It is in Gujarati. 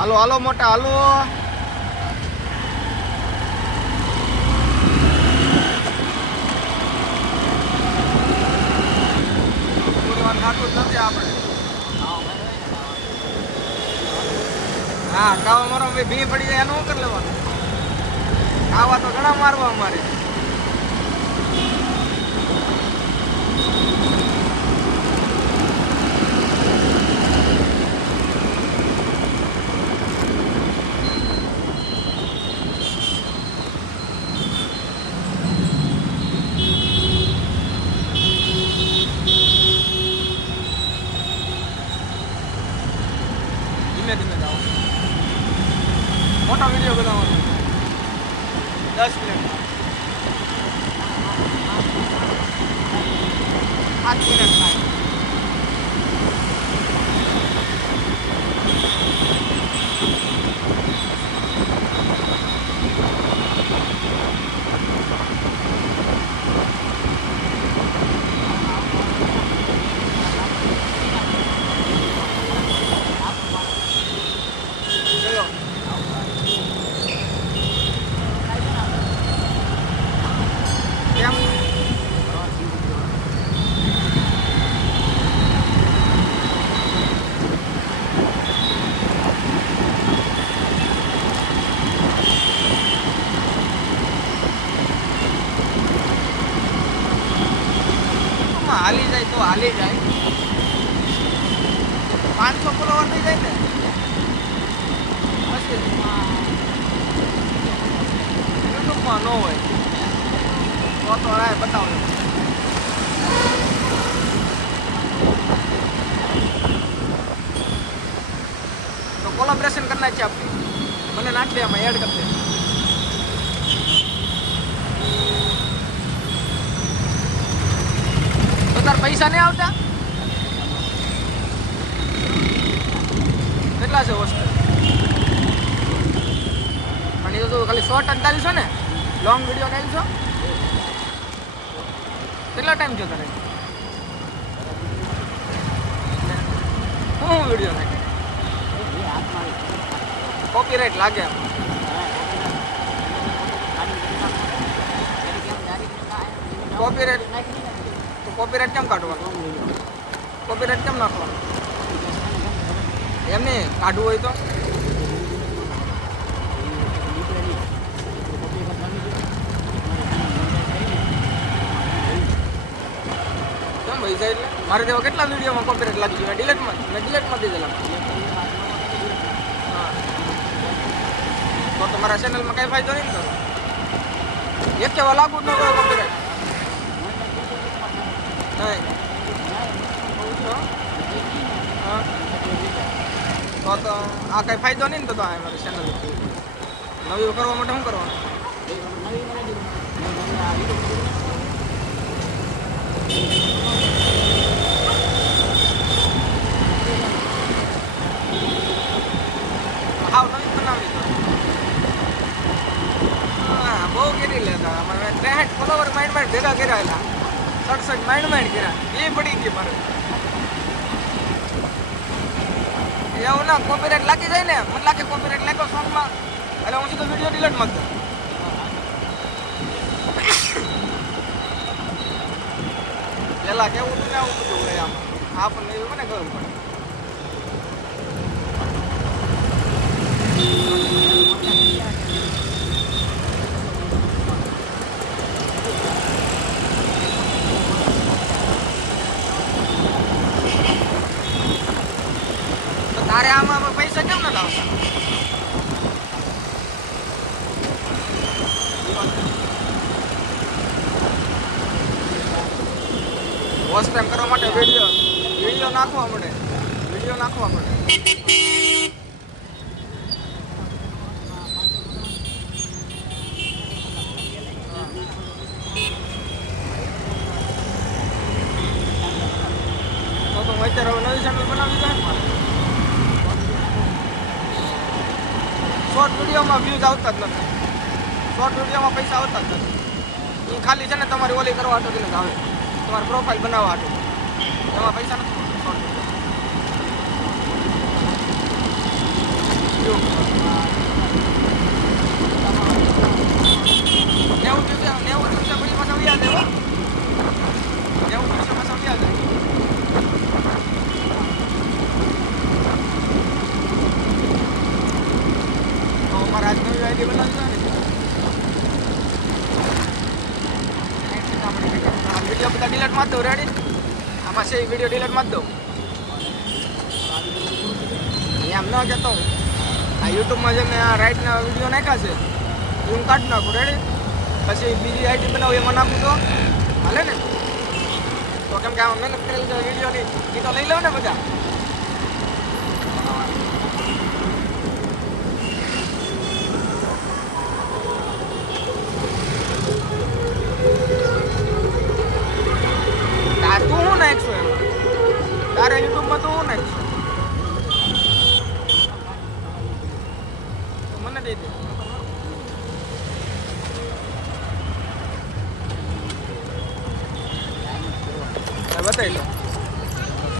હાલો હાલો મોટા હાલો. થતું જ નથી આપણે. હા કાવા મારો ભી પડી જાય એનું કરી લેવાનું. કાવા તો ઘણા મારવા અમારે. ધીમે ધીમે જાઓ. મોટો વિડીયો બનાવવાનો 10 મિનિટ 8 મિનિટ થાય. ચલો કેમ હાલી જાય તો હાલી જાય. 500 ફોલોવર થઈ જાય ને પછી યુટ્યુબમાં ન હોય તો રાય બતાવો. તો કોલેબોરેશન કરના છે આપણે. મને નાખ દે એમાં એડ કરી દે. તો તાર પૈસા નહીં આવતા? કેટલા છે હોસ્ટેલ? પણ એ તો ખાલી 148 ને લોંગ વિડીયો ડાલ છો. કેટલો ટાઈમ છે તારે? હું વિડીયો નાખે કોપીરાઇટ લાગે એમ. કોપીરાઇટ તો કોપીરાઇટ કેમ કાઢવાનું? કોપીરાઇટ કેમ નાખવાનું? એમને કાઢવું હોય તો કેમ ભાઈ જાય? એટલે મારે તેવા કેટલા વિડીયોમાં કોપીરાઇટ લાગી ગયું. મેં ડિલેટમાં દીધેલા. હા તો તમારા ચેનલમાં કઈ ફાયદો નહીં કરો. એક કેવા લાગુ જ ન કરો કોપીરાઇટ. નહીં હા તો આ કઈ ફાયદો નહીં ને. તો મારી ચેનલ નવી કરવા માટે શું કરવાનું? હાવ નવી બનાવી તો હા બહુ કરી લેતા. અમારે 63 ફોલોવર માઇન્ડ ભેગા કર્યા. 67 માઇન્ડ કર્યા. એ પડી ગઈ મારે. એવું ના કોપીરાઇટ લાગી જાય ને. મને લાગે કોપીરાઇટ લાગ્યો સોંગમાં એટલે હું સીધો વિડીયો ડિલીટ માં દઉં. પેલા કેવું હતું ને આવું બધું હોય આમાં. આપણને એવું મને ખબર પડે. તો તારે આમાં પૈસા કેમ ના લાવતા? વોચ ટાઈમ કરવા માટે વિડીયો નાખવા પડે. તો હું અત્યારે હવે નવી ચેનલ બનાવી જાય ને મારે. શોર્ટ વિડીયોમાં વ્યૂઝ આવતા જ નથી. શોર્ટ વિડીયોમાં પૈસા આવતા જ નથી. એ ખાલી છે ને તમારી ઓલી કરવા હાટો જ આવે. તમારી પ્રોફાઇલ બનાવવા હાટો. એમાં પૈસા નથી. શોર્ટ વિડીયો ડિલીટ મારી દઉં. રેડી? આમાં છે વિડીયો ડિલીટ મારી દઉં. એમ ન કહેતો હું. આ યુટ્યુબમાં જે મેં આ રાઈટના વિડીયો નાખ્યા છે એ હું કાઢી નાખું. રેડી? પછી બીજી આઈડી બનાવું એમાં નાખું તો હાલે ને? તો કેમ કે આમાં મહેનત કરેલી વિડીયોની એ તો લઈ લો ને બધા. તું શું નાખશું એમાં? તારે યુટ્યુબમાં તું શું નાખશું? મને દઈ દે. બતાવી દો.